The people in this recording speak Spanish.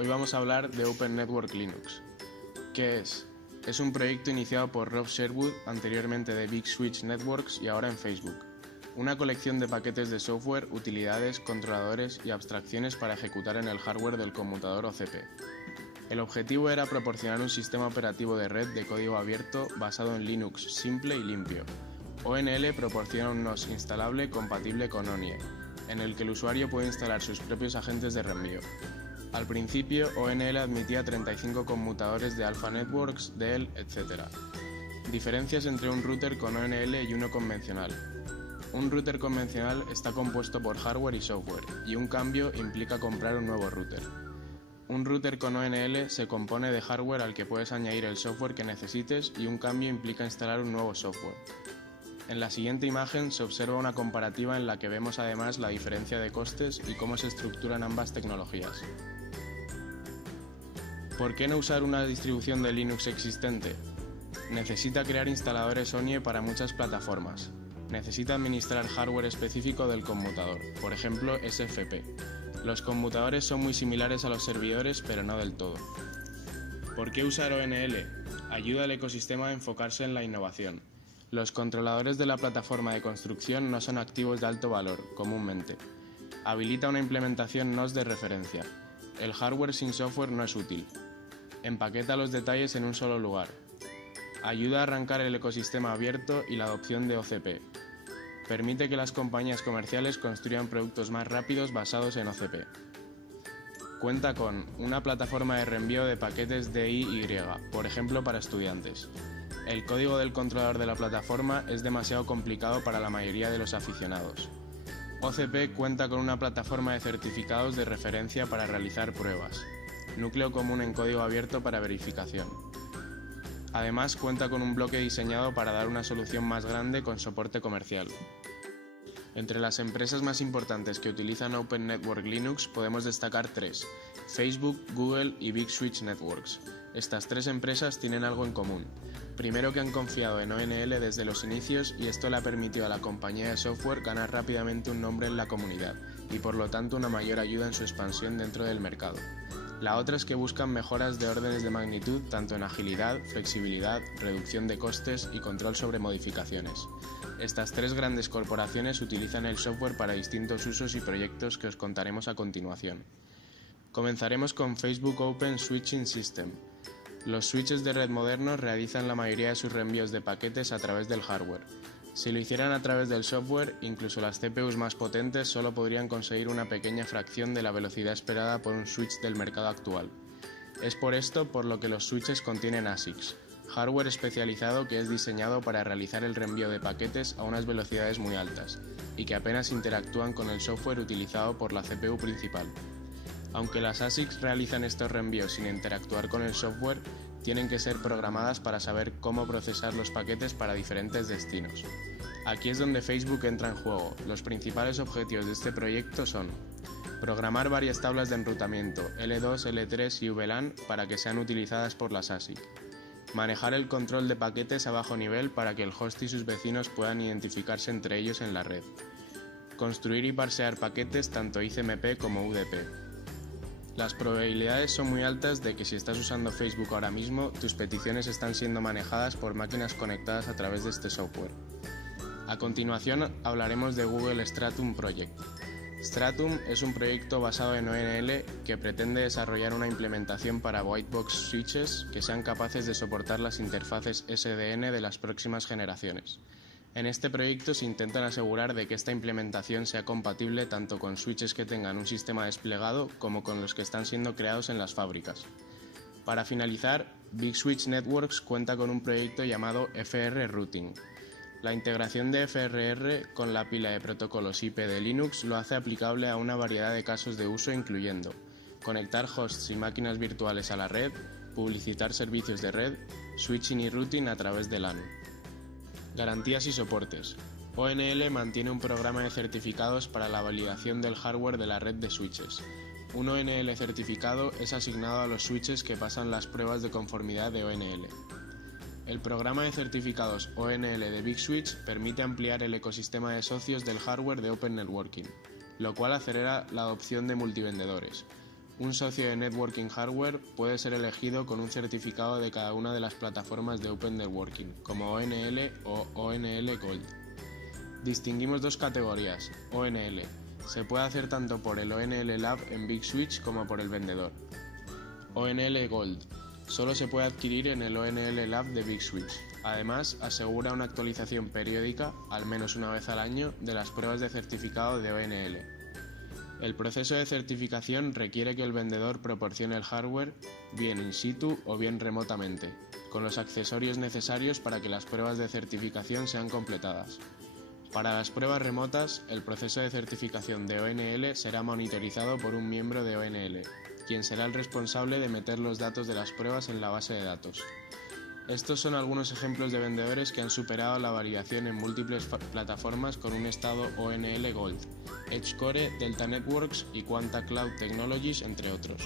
Hoy vamos a hablar de Open Network Linux. ¿Qué es? Es un proyecto iniciado por Rob Sherwood, anteriormente de Big Switch Networks y ahora en Facebook. Una colección de paquetes de software, utilidades, controladores y abstracciones para ejecutar en el hardware del conmutador OCP. El objetivo era proporcionar un sistema operativo de red de código abierto basado en Linux simple y limpio. ONL proporciona un NOS instalable compatible con ONIE, en el que el usuario puede instalar sus propios agentes de reenvío. Al principio, ONL admitía 35 conmutadores de Alpha Networks, Dell, etc. Diferencias entre un router con ONL y uno convencional. Un router convencional está compuesto por hardware y software, y un cambio implica comprar un nuevo router. Un router con ONL se compone de hardware al que puedes añadir el software que necesites y un cambio implica instalar un nuevo software. En la siguiente imagen se observa una comparativa en la que vemos además la diferencia de costes y cómo se estructuran ambas tecnologías. ¿Por qué no usar una distribución de Linux existente? Necesita crear instaladores ONIE para muchas plataformas. Necesita administrar hardware específico del conmutador, por ejemplo SFP. Los conmutadores son muy similares a los servidores, pero no del todo. ¿Por qué usar ONL? Ayuda al ecosistema a enfocarse en la innovación. Los controladores de la plataforma de construcción no son activos de alto valor, comúnmente. Habilita una implementación NOS de referencia. El hardware sin software no es útil. Empaqueta los detalles en un solo lugar. Ayuda a arrancar el ecosistema abierto y la adopción de OCP. Permite que las compañías comerciales construyan productos más rápidos basados en OCP. Cuenta con una plataforma de reenvío de paquetes DIY, por ejemplo para estudiantes. El código del controlador de la plataforma es demasiado complicado para la mayoría de los aficionados. OCP cuenta con una plataforma de certificados de referencia para realizar pruebas. Núcleo común en código abierto para verificación. Además cuenta con un bloque diseñado para dar una solución más grande con soporte comercial. Entre las empresas más importantes que utilizan Open Network Linux podemos destacar tres: Facebook, Google y Big Switch Networks. Estas tres empresas tienen algo en común. Primero, que han confiado en ONL desde los inicios y esto le ha permitido a la compañía de software ganar rápidamente un nombre en la comunidad y por lo tanto una mayor ayuda en su expansión dentro del mercado. La otra es que buscan mejoras de órdenes de magnitud tanto en agilidad, flexibilidad, reducción de costes y control sobre modificaciones. Estas tres grandes corporaciones utilizan el software para distintos usos y proyectos que os contaremos a continuación. Comenzaremos con Facebook Open Switching System. Los switches de red modernos realizan la mayoría de sus reenvíos de paquetes a través del hardware. Si lo hicieran a través del software, incluso las CPUs más potentes solo podrían conseguir una pequeña fracción de la velocidad esperada por un switch del mercado actual. Es por esto por lo que los switches contienen ASICs, hardware especializado que es diseñado para realizar el reenvío de paquetes a unas velocidades muy altas, y que apenas interactúan con el software utilizado por la CPU principal. Aunque las ASICs realizan estos reenvíos sin interactuar con el software, tienen que ser programadas para saber cómo procesar los paquetes para diferentes destinos. Aquí es donde Facebook entra en juego. Los principales objetivos de este proyecto son: programar varias tablas de enrutamiento L2, L3 y VLAN para que sean utilizadas por las ASIC. Manejar el control de paquetes a bajo nivel para que el host y sus vecinos puedan identificarse entre ellos en la red. Construir y parsear paquetes tanto ICMP como UDP. Las probabilidades son muy altas de que si estás usando Facebook ahora mismo, tus peticiones están siendo manejadas por máquinas conectadas a través de este software. A continuación hablaremos de Google Stratum Project. Stratum es un proyecto basado en ONL que pretende desarrollar una implementación para whitebox switches que sean capaces de soportar las interfaces SDN de las próximas generaciones. En este proyecto se intentan asegurar de que esta implementación sea compatible tanto con switches que tengan un sistema desplegado como con los que están siendo creados en las fábricas. Para finalizar, Big Switch Networks cuenta con un proyecto llamado FR Routing. La integración de FRR con la pila de protocolos IP de Linux lo hace aplicable a una variedad de casos de uso incluyendo conectar hosts y máquinas virtuales a la red, publicitar servicios de red, switching y routing a través de LAN. Garantías y soportes. ONL mantiene un programa de certificados para la validación del hardware de la red de switches. Un ONL certificado es asignado a los switches que pasan las pruebas de conformidad de ONL. El programa de certificados ONL de Big Switch permite ampliar el ecosistema de socios del hardware de Open Networking, lo cual acelera la adopción de multivendedores. Un socio de Networking Hardware puede ser elegido con un certificado de cada una de las plataformas de Open Networking, como ONL o ONL Gold. Distinguimos dos categorías. ONL. Se puede hacer tanto por el ONL Lab en Big Switch como por el vendedor. ONL Gold. Solo se puede adquirir en el ONL Lab de Big Switch. Además, asegura una actualización periódica, al menos una vez al año, de las pruebas de certificado de ONL. El proceso de certificación requiere que el vendedor proporcione el hardware, bien in situ o bien remotamente, con los accesorios necesarios para que las pruebas de certificación sean completadas. Para las pruebas remotas, el proceso de certificación de ONL será monitorizado por un miembro de ONL, quien será el responsable de meter los datos de las pruebas en la base de datos. Estos son algunos ejemplos de vendedores que han superado la validación en múltiples plataformas con un estado ONL Gold, EdgeCore, Delta Networks y Quanta Cloud Technologies, entre otros.